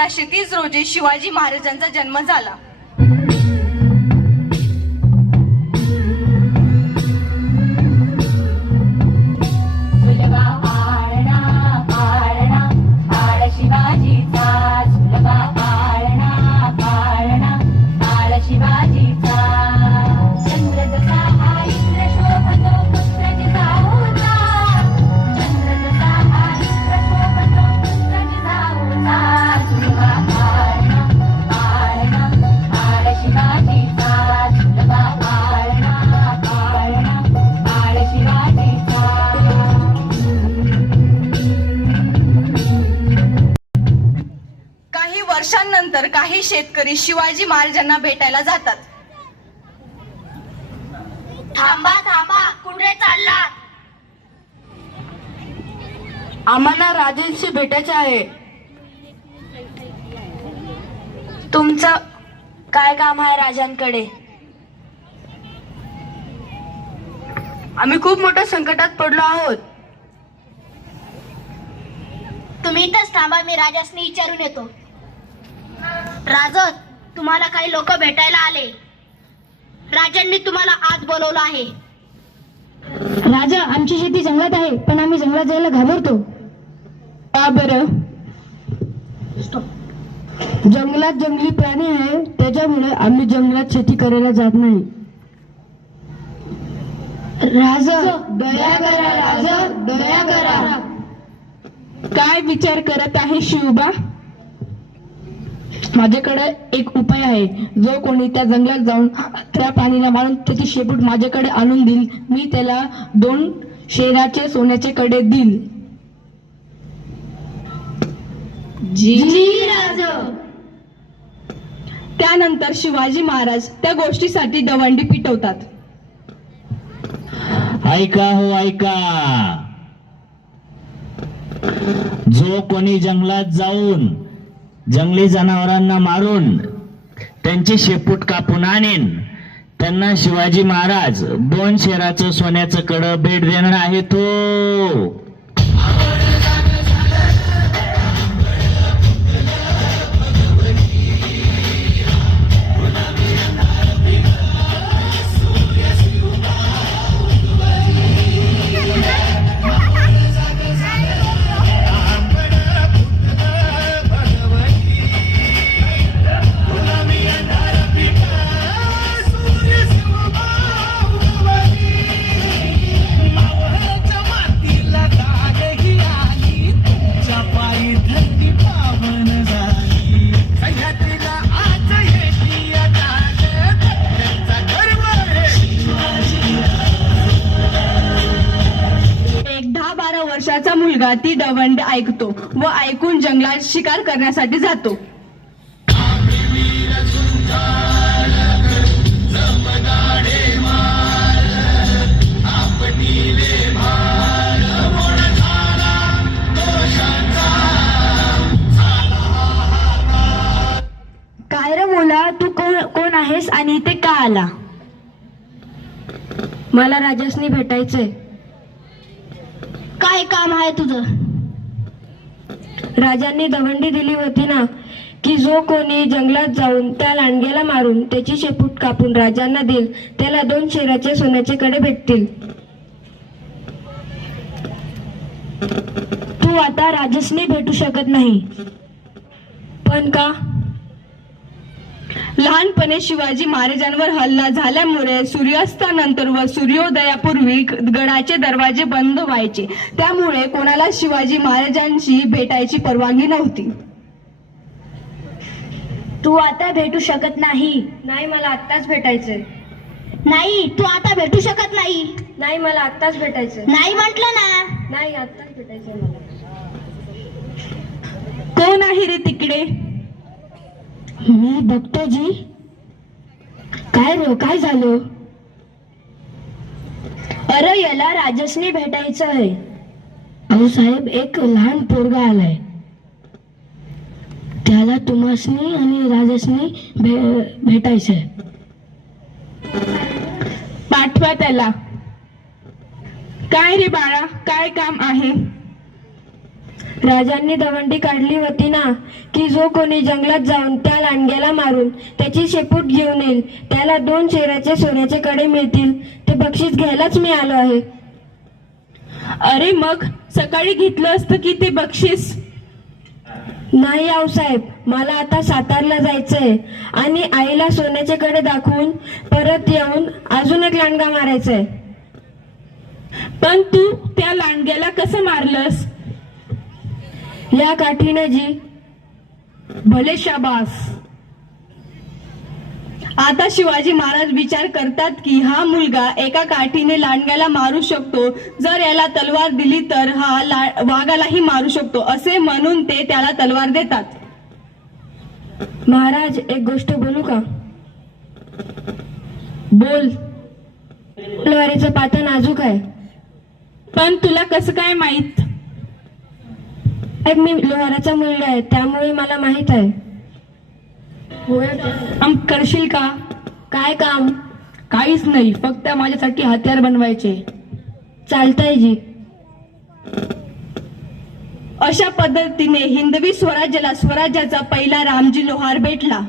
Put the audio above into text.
1630 रोजी शिवाजी महाराजांचा जन्म झाला. वर्षांनंतर काही शेतकरी शिवाजी महाराजांना भेटायला जातात. थांबा थांबा, कुठे चालला? आम्हाला राजांशी भेटायचे आहे. तुमचं काय काम आहे राजांकडे? आम्ही खूप मोठ्या संकटात पडलो आहोत. तुम्ही इथंच थांबा, मी राजासनी विचारून येतो. राजत, तुम्हाला काही लोक भेटायला आले. राजांनी तुम्हाला आज बोलवलं आहे. राजा, आमची शेती जंगलात आहे, पण आम्ही जंगलात जायला घाबरतो. का बरं? जंगलात जंगली प्राणी आहे, त्याच्यामुळे आम्ही जंगलात शेती करायला जात नाही. राजा, दया करा. राजा, दया करा. काय विचार करत आहे शिवबा? माझ्याकडे एक उपाय आहे. जो कोणी त्या जंगलात जाऊन त्या प्राणीला मारून त्याची शेपूट माझ्याकडे आणून देईल, मी त्याला 2 शेराचे सोन्याचे कडे देईल. जी राजा. त्यानंतर शिवाजी महाराज त्या गोष्टीसाठी दवंडी पिटवतात. ऐका हो ऐका, जो कोणी जंगलात जाऊन जंगली जनावरांना मारून त्यांची शेपूट कापून आणेन, त्यांना शिवाजी महाराज 2 शेराचं सोन्याचं कडं भेट देणार आहे. तो वर्षाचा मुलगा ती दवंडी ऐकतो व ऐकून जंगलात शिकार करण्यासाठी जातो. काय रे मुला, तू कोण आहेस आणि इथे का आला? मला राजासनी भेटायचंय. काय काम आहे तुझं? राजांनी दवंडी दिली होती ना, की जो कोणी जंगलात जाऊन त्या लांडग्याला मारून त्याची शेपूट कापून राजांना देईल, त्याला 2 शेराचे सोन्याचे कडे भेटतील. तू आता राजासनी भेटू शकत नाही. पण का? लहानपणे शिवाजी महाराजांवर हल्ला झाल्यामुळे सूर्यास्तानंतर व सूर्योदयापूर्वी गडाचे दरवाजे बंद व्हायचे. त्यामुळे कोणाला शिवाजी महाराजांशी भेटायची परवानगी नव्हती. तू आता भेटू शकत नाही. नाही, मला आत्ताच भेटायचंय. नाही, तू आता भेटू शकत नाही. नाही, मला आत्ताच भेटायचंय. नाही म्हटलं ना. नाही, आत्ताच भेटायचंय मला. कोण आहे रे तिकडे? मी बघतो जी. काय झालं? अरे, याला राजसनी भेटायचं आहे. अहो साहेब, एक लहान पोरगा आलाय. त्याला तुम्हासनी आणि राजसनी भेटायचंय. पाठवा त्याला. काय रे बाळा, काय काम आहे? राजांनी दवंडी काढली होती ना की जो कोणी जंगलात जाऊन त्या लांडग्याला मारून त्याची शेपूट घेऊन येईल त्याला 2 शेराचे सोन्याचे कडे मिळतील. ते बक्षीस घ्यायलाच मी आलो आहे. अरे मग सकाळी घेतलं असतं की ते बक्षीस. नाही आऊसाहेब, मला आता सातारला जायचंय आणि आईला सोन्याचे कडे दाखवून परत येऊन अजून एक लांडगा मारायचंय. पण तू त्या लांडग्याला कसं मारलंस? या काठीनं जी. भले शाबास. आता शिवाजी महाराज विचार करतात की हा मुलगा एका काठीने लांडग्याला मारू शकतो. जर याला तलवार दिली तर हा वाघालाही मारू शकतो असे म्हणून ते त्याला तलवार देतात. महाराज, एक गोष्ट बोलू का? बोल. तलवारीचं पातं नाजूक आहे. पण तुला कसं काय माहित? मी लोहाराचा मुलगा आहे त्यामुळे मला माहित आहे. काम करशील का? काय काम? काहीच नाही, फक्त माझ्यासाठी हत्यार बनवायचे. चालतंय जी. अशा पद्धतीने हिंदवी स्वराज्याला स्वराज्याचा पहिला रामजी लोहार भेटला.